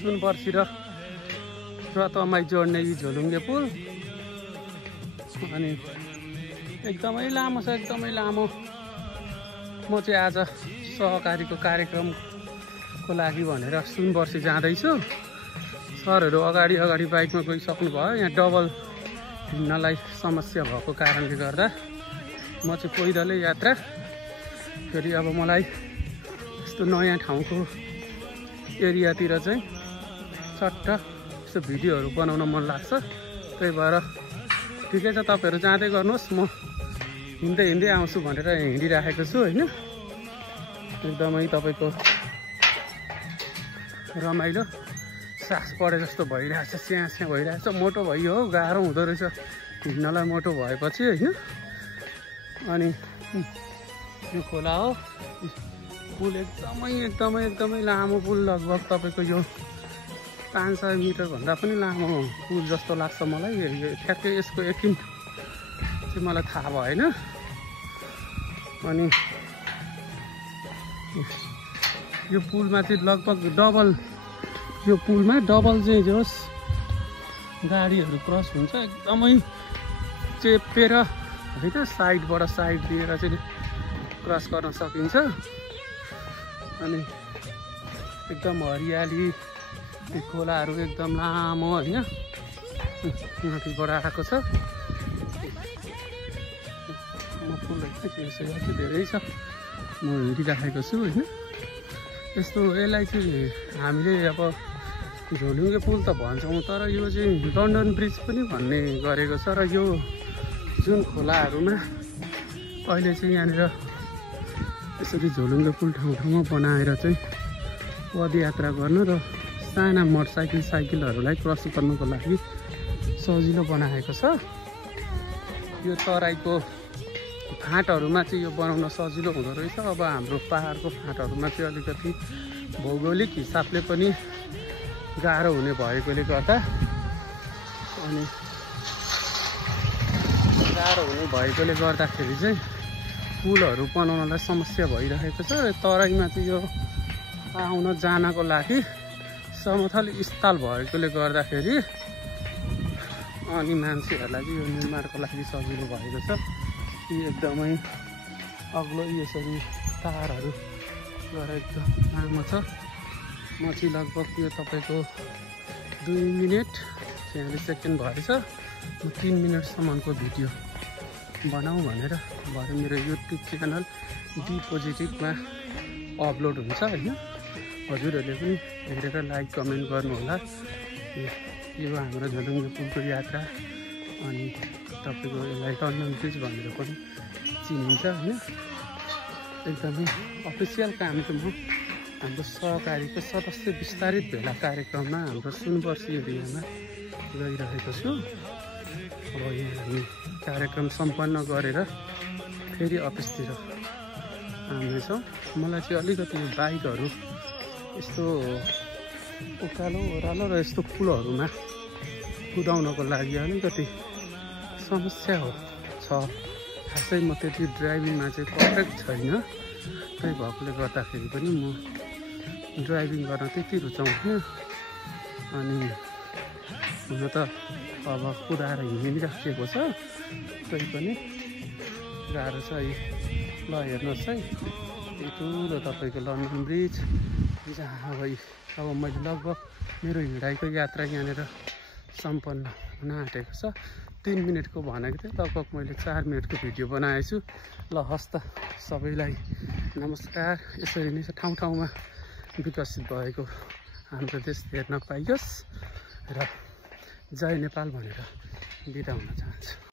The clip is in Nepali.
सुनपर्सी र रतमाई जोड्ने यी झोलुङ्गे पुल। अनि एकदमै लामो छ, एकदमै लामो। म चाहिँ आज सहकारीको कार्यक्रमको लागि भनेर सुनपर्सी जाँदैछु। सरहरू अगाडि बाइकमा गइसक्नु भयो। यहाँ डबल हिँड्नलाई समस्या भएको कारणले गर्दा म चाहिँ पैदलै यात्रा। फेरि अब मलाई यस्तो नयाँ ठाउँको एरियातिर चाहिँ चट्ट यस्तो भिडियोहरू बनाउन मन लाग्छ। त्यही भएर ठिकै छ, तपाईँहरू जाँदै गर्नुहोस्, म हिँड्दै आउँछु भनेर हिँडिराखेको छु होइन। एकदमै तपाईँको रमाइलो, सास पढे जस्तो भइरहेछ, स्याँ भइरहेछ। मोटो भइयो हौ, गाह्रो हुँदो रहेछ हिँड्नलाई मोटो भएपछि होइन। अनि यो खोला हो, पुल एकदमै लामो पुल। लगभग तपाईँको यो 500 मिटरभन्दा पनि लामो पुल जस्तो लाग्छ मलाई। ठ्याक्कै यसको यकिन चाहिँ मलाई थाहा भएन। अनि यो पुलमा चाहिँ लगभग डबल, यो पुलमा डबल चाहिँ जोस् गाडीहरू क्रस हुन्छ। एकदमै चेपेर होइन, साइडबाट साइड दिएर चाहिँ क्रस गर्न सकिन्छ। अनि एकदम हरियाली, यो खोलाहरू एकदम लामो होइन, माथिबाट आएको छ। म पुलहरू चाहिँ धेरै छ, म हिँडिराखेको छु होइन। यस्तो यसलाई चाहिँ हामीले अब झोलुङ्गे पुल त भन्छौँ, तर यो चाहिँ लन्डन ब्रिज पनि भन्ने गरेको छ। र यो जुन खोलाहरूमा अहिले चाहिँ यहाँनिर यसरी झोलुङ्गे पुल ठाउँमा बनाएर चाहिँ पदयात्रा गर्न र साना मोटरसाइकल साइकलहरूलाई क्रस गर्नको लागि सजिलो बनाएको छ। यो तराईको फाँटहरूमा चाहिँ यो बनाउन सजिलो हुँदो रहेछ। अब हाम्रो पहाडको फाँटहरूमा चाहिँ अलिकति भौगोलिक हिसाबले पनि गाह्रो हुने भएकोले गर्दा गर्दाखेरि चाहिँ पुलहरू बनाउनलाई समस्या भइरहेको छ। तराईमा चाहिँ यो आउन जानको लागि समतल स्थल भएकोले गर्दाखेरि अनि मान्छेहरूलाई चाहिँ यो निर्माणको लागि सजिलो भएको छ। कि एकदमै अग्लो यसरी तारहरू गएर एकदम लामो छ। म चाहिँ लगभग यो तपाईँको 2 मिनट 46 सेकेन्ड भएछ। म 3 मिनटसम्मको भिडियो बनाऊँ भनेर भरे मेरो युट्युब च्यानल डी पोजिटिभमा अपलोड हुन्छ होइन। हजुरहरूले पनि हेरेर लाइक कमेन्ट गर्नुहोला। यो हाम्रो झोलुङ्गे पुलको यात्रा। अनि तपाईँको यसलाई लन्डन ब्रिज भनेर पनि चिनिन्छ होइन। एकदमै अफिसियल काम चाहिँ म हाम्रो सहकारीको सदस्य विस्तारित भेला कार्यक्रममा हाम्रो सुनपर्सी एरियामा गइरहेको छु। अब यहाँ हामी कार्यक्रम सम्पन्न गरेर फेरि अफिसतिर आउनेछौँ। मलाई चाहिँ अलिकति यो बाइकहरू यस्तो उकालो ओह्रालो र यस्तो पुलहरूमा कुदाउनको लागि अलिकति समस्या छ। खासै म त्यति ड्राइभिङमा चाहिँ पर्फेक्ट छैन। त्यही भएकोले गर्दाखेरि पनि म ड्राइभिङ गर्न त्यति रुचाउँथेँ। अनि हुन त अब कुदाएर हिँडिराखेको छ, त्यही पनि गाह्रो छ। ल हेर्नुहोस् है, यो ठुलो तपाईँको लन्डन ब्रिज, जहाँ अब मैले लगभग मेरो हिँडाइको यात्रा यहाँनिर सम्पन्न हुन आँटेको छ। 3 मिनटको भनेको थिएँ, लगभग मैले 4 मिनटको भिडियो बनाएछु। ल हस् त, सबैलाई नमस्कार। यसरी नै ठाउँ ठाउँमा विकसित भएको हाम्रो देश हेर्न पाइयोस् र जय नेपाल भनेर बिदा हुन चाहन्छु।